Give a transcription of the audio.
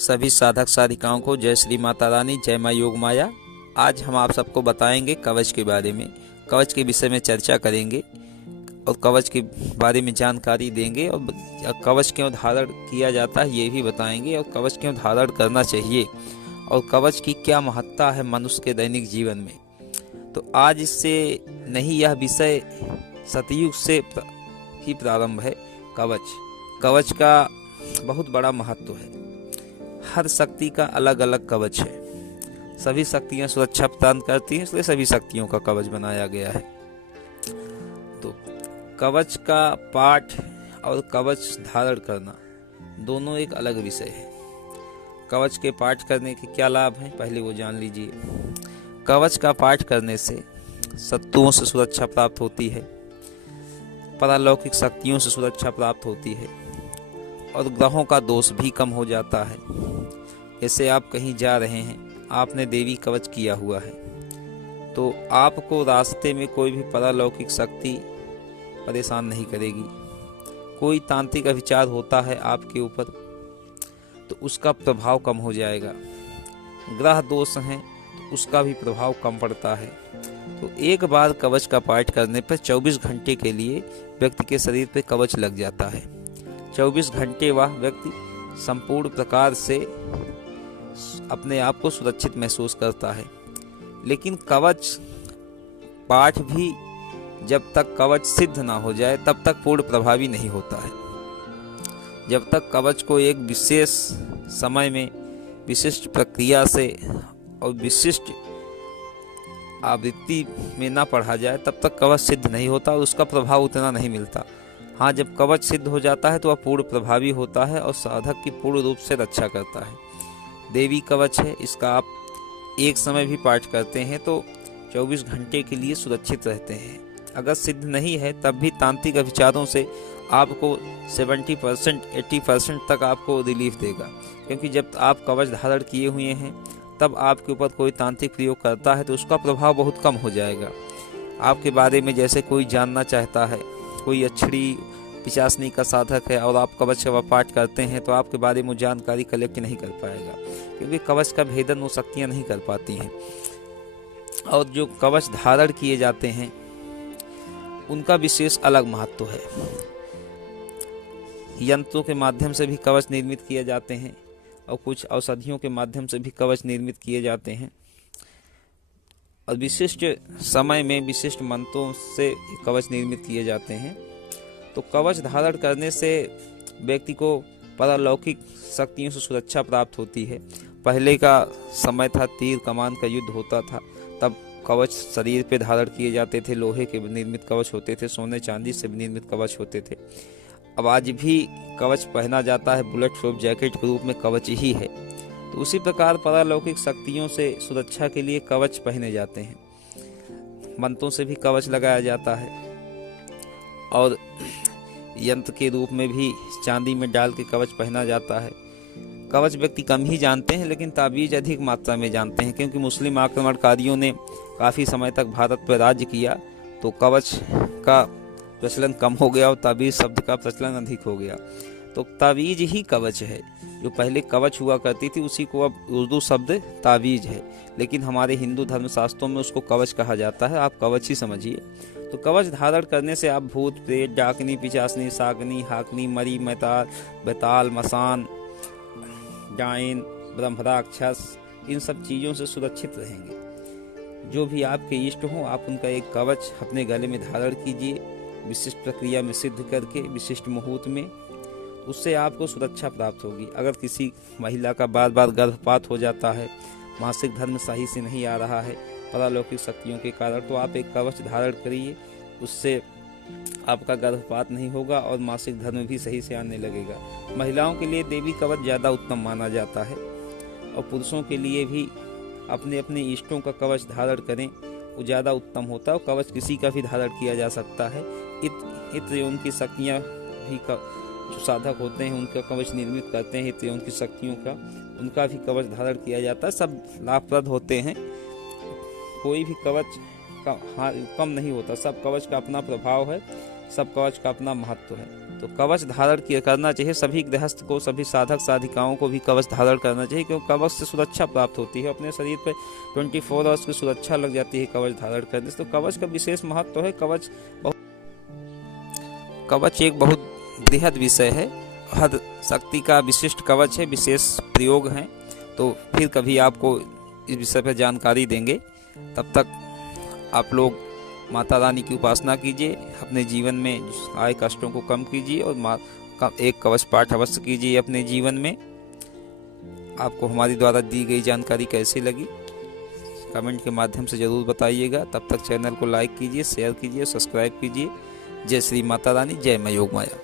सभी साधक साधिकाओं को जय श्री माता रानी, जय माँ योग माया। आज हम आप सबको बताएंगे कवच के बारे में, कवच के विषय में चर्चा करेंगे और कवच के बारे में जानकारी देंगे और कवच क्यों धारण किया जाता है ये भी बताएंगे और कवच क्यों धारण करना चाहिए और कवच की क्या महत्ता है मनुष्य के दैनिक जीवन में। तो आज इससे नहीं, यह विषय सतयुग से ही प्रारंभ है। कवच का बहुत बड़ा महत्व है। हर शक्ति का अलग अलग कवच है। सभी शक्तियां सुरक्षा प्रदान करती हैं, इसलिए सभी शक्तियों का कवच बनाया गया है। तो कवच का पाठ और कवच धारण करना दोनों एक अलग विषय है। कवच के पाठ करने के क्या लाभ हैं, पहले वो जान लीजिए। कवच का पाठ करने से शत्रुओं से सुरक्षा प्राप्त होती है, पारलौकिक शक्तियों से सुरक्षा प्राप्त होती है और ग्रहों का दोष भी कम हो जाता है। जैसे आप कहीं जा रहे हैं, आपने देवी कवच किया हुआ है, तो आपको रास्ते में कोई भी पारलौकिक शक्ति परेशान नहीं करेगी। कोई तांत्रिक विचार होता है आपके ऊपर तो उसका प्रभाव कम हो जाएगा। ग्रह दोष हैं तो उसका भी प्रभाव कम पड़ता है। तो एक बार कवच का पाठ करने पर 24 घंटे के लिए व्यक्ति के शरीर पर कवच लग जाता है। 24 घंटे वह व्यक्ति संपूर्ण प्रकार से अपने आप को सुरक्षित महसूस करता है। लेकिन कवच पाठ भी जब तक कवच सिद्ध ना हो जाए तब तक पूर्ण प्रभावी नहीं होता है। जब तक कवच को एक विशेष समय में विशिष्ट प्रक्रिया से और विशिष्ट आवृत्ति में ना पढ़ा जाए तब तक कवच सिद्ध नहीं होता और उसका प्रभाव उतना नहीं मिलता। हाँ, जब कवच सिद्ध हो जाता है तो वह पूर्ण प्रभावी होता है और साधक की पूर्ण रूप से रक्षा करता है। देवी कवच है, इसका आप एक समय भी पाठ करते हैं तो 24 घंटे के लिए सुरक्षित रहते हैं। अगर सिद्ध नहीं है तब भी तांत्रिक विचारों से आपको 70% 80% तक आपको रिलीफ देगा, क्योंकि जब आप कवच धारण किए हुए हैं तब आपके ऊपर कोई तांत्रिक प्रयोग करता है तो उसका प्रभाव बहुत कम हो जाएगा। आपके बारे में जैसे कोई जानना चाहता है, कोई अछड़ी पिचासनी का साधक है और आप कवच का पाठ करते हैं तो आपके बारे में जानकारी कलेक्ट नहीं कर पाएगा, क्योंकि कवच का भेदन वो शक्तियाँ नहीं कर पाती हैं। और जो कवच धारण किए जाते हैं उनका विशेष अलग महत्व है। यंत्रों के माध्यम से भी कवच निर्मित किए जाते हैं और कुछ औषधियों के माध्यम से भी कवच निर्मित किए जाते हैं और विशिष्ट समय में विशिष्ट मंत्रों से कवच निर्मित किए जाते हैं। तो कवच धारण करने से व्यक्ति को पारलौकिक शक्तियों से सुरक्षा प्राप्त होती है। पहले का समय था, तीर कमान का युद्ध होता था, तब कवच शरीर पे धारण किए जाते थे। लोहे के निर्मित कवच होते थे, सोने चांदी से निर्मित कवच होते थे। अब आज भी कवच पहना जाता है, बुलेट प्रूफ जैकेट के रूप में कवच ही है। तो उसी प्रकार पारलौकिक शक्तियों से सुरक्षा के लिए कवच पहने जाते हैं। मंत्रों से भी कवच लगाया जाता है और यंत्र के रूप में भी चांदी में डाल के कवच पहना जाता है। कवच व्यक्ति कम ही जानते हैं, लेकिन ताबीज अधिक मात्रा में जानते हैं, क्योंकि मुस्लिम आक्रमणकारियों ने काफ़ी समय तक भारत पर राज्य किया तो कवच का प्रचलन कम हो गया और ताबीज शब्द का प्रचलन अधिक हो गया। तो ताबीज ही कवच है। जो पहले कवच हुआ करती थी उसी को अब उर्दू शब्द ताबीज है, लेकिन हमारे हिंदू धर्म शास्त्रों में उसको कवच कहा जाता है। आप कवच ही समझिए। तो कवच धारण करने से आप भूत प्रेत, डाकनी, पिचासनी, सागनी, हाकनी, मरी, मैताल, बेताल, मसान, डायन, ब्रह्मराक्षस, इन सब चीज़ों से सुरक्षित रहेंगे। जो भी आपके इष्ट हों, आप उनका एक कवच अपने गले में धारण कीजिए, विशिष्ट प्रक्रिया में सिद्ध करके विशिष्ट मुहूर्त में, उससे आपको सुरक्षा प्राप्त होगी। अगर किसी महिला का बार बार गर्भपात हो जाता है, मासिक धर्म सही से नहीं आ रहा है पारलौकिक शक्तियों के कारण, तो आप एक कवच धारण करिए, उससे आपका गर्भपात नहीं होगा और मासिक धर्म भी सही से आने लगेगा। महिलाओं के लिए देवी कवच ज़्यादा उत्तम माना जाता है और पुरुषों के लिए भी अपने अपने इष्टों का कवच धारण करें, वो ज़्यादा उत्तम होता है। और कवच किसी का भी धारण किया जा सकता है। इत्र उनकी शक्तियाँ भी जो साधक होते हैं उनका कवच निर्मित करते हैं, इत्र उनकी शक्तियों का उनका भी कवच धारण किया जाता है। सब लाभप्रद होते हैं, कोई भी कवच का कम नहीं होता। सब कवच का अपना प्रभाव है, सब कवच का अपना महत्व है। तो कवच धारण करना चाहिए सभी गृहस्थ को, सभी साधक साधिकाओं को भी कवच धारण करना चाहिए, क्योंकि कवच से सुरक्षा प्राप्त होती है। अपने शरीर पर 24 आवर्स की सुरक्षा लग जाती है कवच धारण करने से। तो कवच का विशेष महत्व है। कवच एक बहुत बृहद विषय है, हर शक्ति का विशिष्ट कवच है, विशेष प्रयोग हैं। तो फिर कभी आपको इस विषय पर जानकारी देंगे। तब तक आप लोग माता रानी की उपासना कीजिए, अपने जीवन में आए कष्टों को कम कीजिए और एक कवच पाठ अवश्य कीजिए अपने जीवन में। आपको हमारी द्वारा दी गई जानकारी कैसी लगी कमेंट के माध्यम से ज़रूर बताइएगा। तब तक चैनल को लाइक कीजिए, शेयर कीजिए, सब्सक्राइब कीजिए। जय श्री माता रानी, जय मां योग माया।